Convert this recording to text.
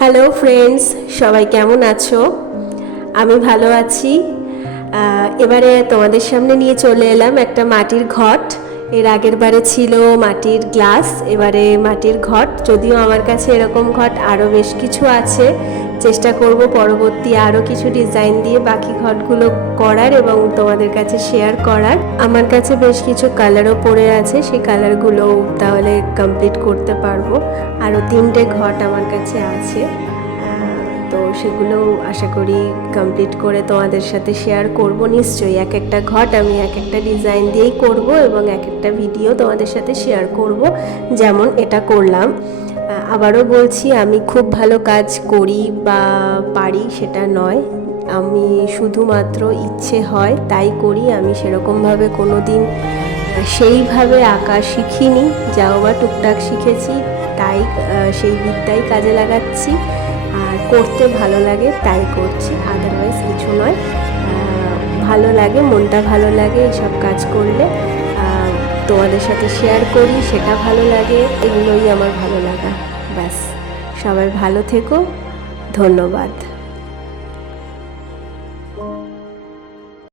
Hello friends, সবাই কেমন আছো? আমি ভালো আছি। এবারে তোমাদের সামনে নিয়ে চলে এলাম একটা মাটির ঘট। এর আগের বারে ছিল মাটির গ্লাস, এবারে মাটির ঘট। যদিও আমার কাছে এরকম ঘট আরও বেশ কিছু আছে, চেষ্টা করব পরবর্তী আরও কিছু ডিজাইন দিয়ে বাকি ঘটগুলো করার এবং তোমাদের কাছে শেয়ার করার। আমার কাছে বেশ কিছু কালারও পড়ে আছে, সেই কালারগুলো তাহলে কমপ্লিট করতে পারবো। আরও 3টে ঘট আমার কাছে আছে, তো সেগুলো আশা করি কমপ্লিট করে তোমাদের সাথে শেয়ার করব। নিশ্চয়ই এক একটা ঘট আমি এক একটা ডিজাইন দিয়েই করব এবং এক একটা ভিডিও তোমাদের সাথে শেয়ার করব, যেমন এটা করলাম। আবারও বলছি, আমি খুব ভালো কাজ করি বা পারি সেটা নয়, আমি শুধুমাত্র ইচ্ছে হয় তাই করি। আমি সেরকমভাবে কোনো দিন সেইভাবে আঁকা শিখিনি, যাও বা টুকটাক শিখেছি, তাই সেই বিদ্যাই কাজে লাগাচ্ছি। আর করতে ভালো লাগে তাই করছি, আদারওয়াইজ কিছু নয়। ভালো লাগে, মনটা ভালো লাগে এইসব কাজ করলে। তোমাদের সাথে শেয়ার করি, সেটা ভালো লাগে, এগুলোই আমার ভালো লাগা। ব্যাস, সবাই ভালো থেকো, ধন্যবাদ।